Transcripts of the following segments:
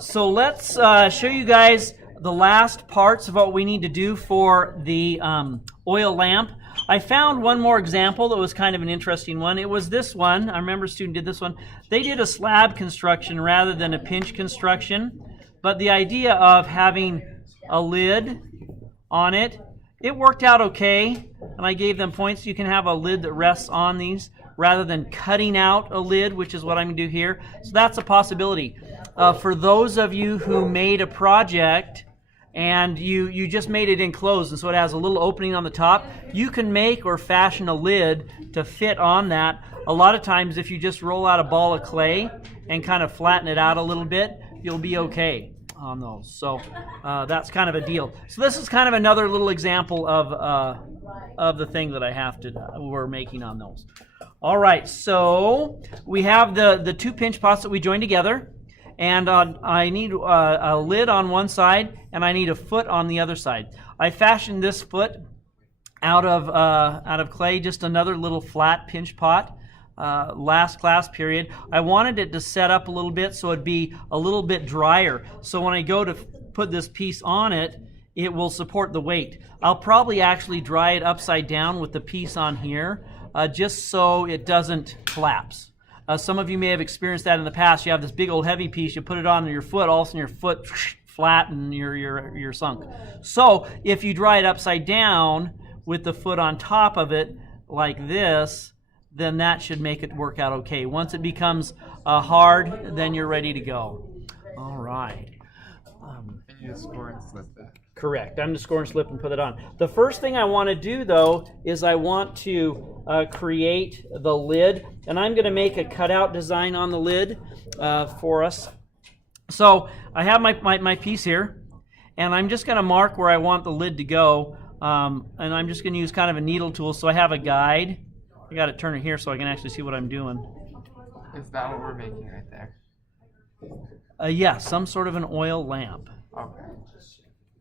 So let's show you guys the last parts of what we need to do for the oil lamp. I found one more example that was kind of an interesting one. It was this one. I remember a student did this one. They did a slab construction rather than a pinch construction. But the idea of having a lid on it, it worked out okay. And I gave them points. You can have a lid that rests on these rather than cutting out a lid, which is what I'm going to do here. So that's a possibility. For those of you who made a project and you just made it enclosed, and so it has a little opening on the top, you can make or fashion a lid to fit on that. A lot of times if you just roll out a ball of clay and kind of flatten it out a little bit, you'll be okay on those. So that's kind of a deal. So this is kind of another little example of the thing that I have to we're making on those. All right, so we have the two pinch pots that we joined together. And I need a lid on one side, and I need a foot on the other side. I fashioned this foot out of clay, just another little flat pinch pot. Last class period, I wanted it to set up a little bit so it'd be a little bit drier. So when I go to put this piece on it, it will support the weight. I'll probably actually dry it upside down with the piece on here, just so it doesn't collapse. Some of you may have experienced that in the past. You have this big old heavy piece, you put it on your foot, all of a sudden your foot flat and you're sunk. So if you dry it upside down with the foot on top of it like this, then that should make it work out okay. Once it becomes hard, then you're ready to go. All right. And you just score and slip that. Correct. I'm going to score and slip and put it on. The first thing I want to do, though, is I want to create the lid. And I'm going to make a cutout design on the lid for us. So I have my piece here. And I'm just going to mark where I want the lid to go. And I'm just going to use kind of a needle tool. So I have a guide. I got to turn it here so I can actually see what I'm doing. Is that what we're making right there? Yeah, some sort of an oil lamp. Okay.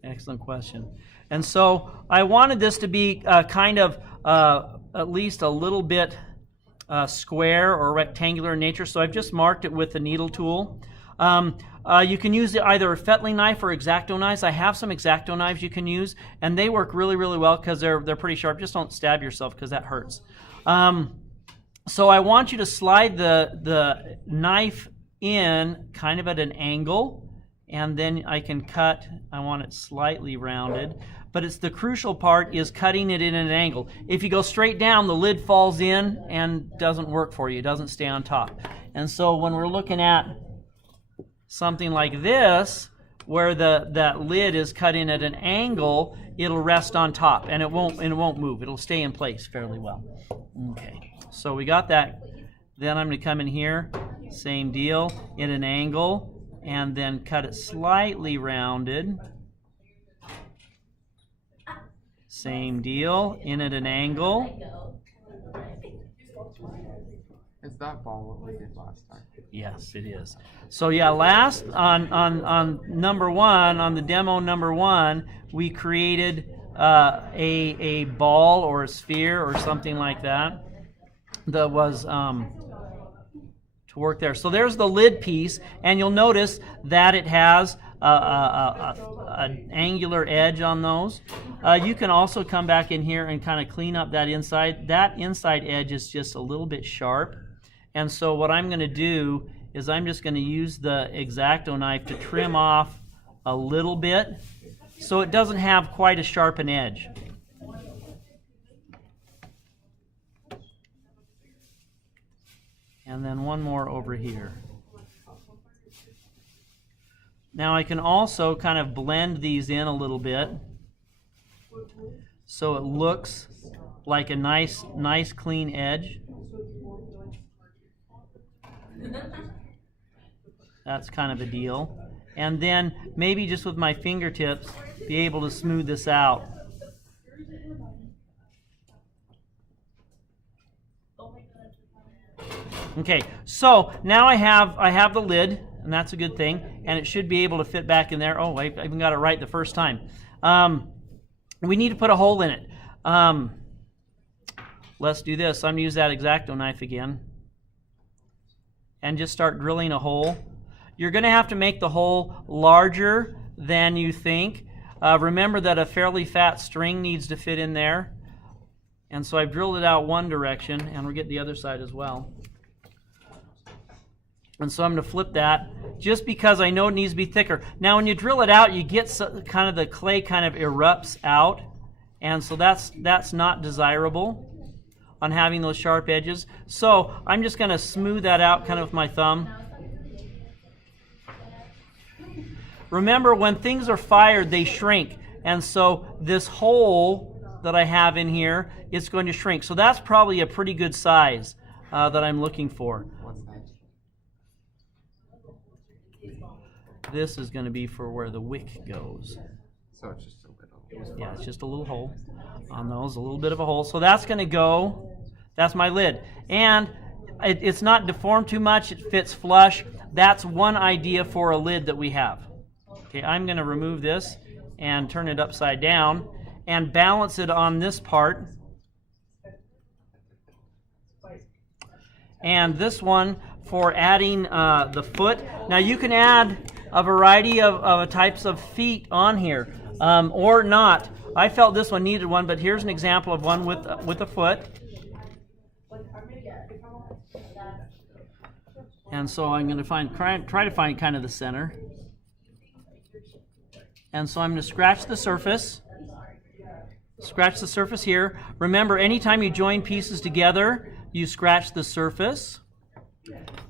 Excellent question. And so I wanted this to be kind of at least a little bit square or rectangular in nature, so I've just marked it with the needle tool. You can use either a fettling knife or X-Acto knives. I have some X-Acto knives you can use, and they work really, really well because they're pretty sharp. Just don't stab yourself because that hurts. So I want you to slide the knife in kind of at an angle, and then I can cut. I want it slightly rounded, but it's the crucial part is cutting it in at an angle. If you go straight down, the lid falls in and doesn't work for you. It doesn't stay on top. And so when we're looking at something like this, where that lid is cut in at an angle, it'll rest on top, and it won't move. It'll stay in place fairly well. Okay, so we got that. Then I'm going to come in here, same deal, at an angle, and then cut it slightly rounded. Same deal, in at an angle. Is that ball what we did last time? Yes, it is. So yeah, last on number one, on the demo number one, we created a ball or a sphere or something like that that was to work there. So there's the lid piece, and you'll notice that it has an angular edge on those. You can also come back in here and kind of clean up that inside. That inside edge is just a little bit sharp. And so what I'm going to do is I'm just going to use the X-Acto knife to trim off a little bit so it doesn't have quite a sharp an edge. And then one more over here. Now I can also kind of blend these in a little bit so it looks like a nice clean edge. That's kind of a deal. And then maybe just with my fingertips be able to smooth this out. Okay, so now I have the lid, and that's a good thing, and it should be able to fit back in there. Oh, I even got it right the first time. We need to put a hole in it. Let's do this. I'm going to use that X-Acto knife again and just start drilling a hole. You're going to have to make the hole larger than you think. Remember that a fairly fat string needs to fit in there. And so I've drilled it out one direction, and we'll get the other side as well. And so I'm going to flip that just because I know it needs to be thicker. Now when you drill it out, you get kind of the clay kind of erupts out. And so that's not desirable on having those sharp edges. So I'm just going to smooth that out kind of with my thumb. Remember, when things are fired, they shrink. And so this hole that I have in here, it's going to shrink. So that's probably a pretty good size that I'm looking for. What's that? This is going to be for where the wick goes. So it's just a little. Yeah, it's just a little hole on those, a little bit of a hole. So that's going to go, that's my lid. And it's not deformed too much, it fits flush. That's one idea for a lid that we have. Okay, I'm going to remove this and turn it upside down and balance it on this part. And this one for adding the foot. Now you can add a variety of types of feet on here, or not. I felt this one needed one, but here's an example of one with a foot. And so I'm going to try to find kind of the center. And so I'm going to scratch the surface. Scratch the surface here. Remember, anytime you join pieces together, you scratch the surface.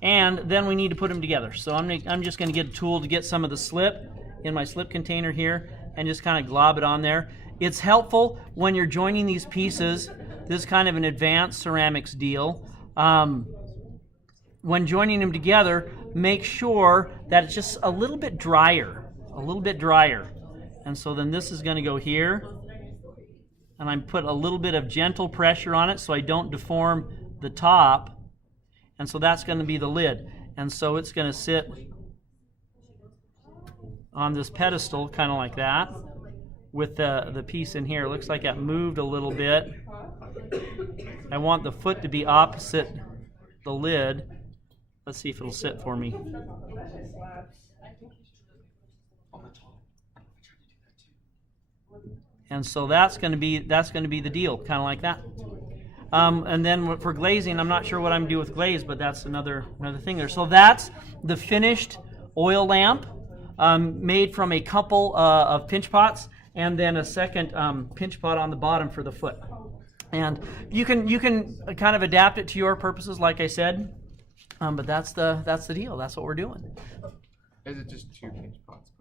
And then we need to put them together. So I'm just going to get a tool to get some of the slip in my slip container here and just kind of glob it on there. It's helpful when you're joining these pieces. This is kind of an advanced ceramics deal. When joining them together, make sure that it's just a little bit drier. A little bit drier. And so then this is going to go here. And I'm put a little bit of gentle pressure on it so I don't deform the top. And so that's going to be the lid. And so it's going to sit on this pedestal, kind of like that, with the piece in here. It looks like it moved a little bit. I want the foot to be opposite the lid. Let's see if it'll sit for me. And so that's going to be the deal, kind of like that. And then for glazing, I'm not sure what I'm going to do with glaze, but that's another thing there. So that's the finished oil lamp made from a couple of pinch pots and then a second pinch pot on the bottom for the foot. And you can kind of adapt it to your purposes, like I said. But that's the deal. That's what we're doing. Is it just two pinch pots?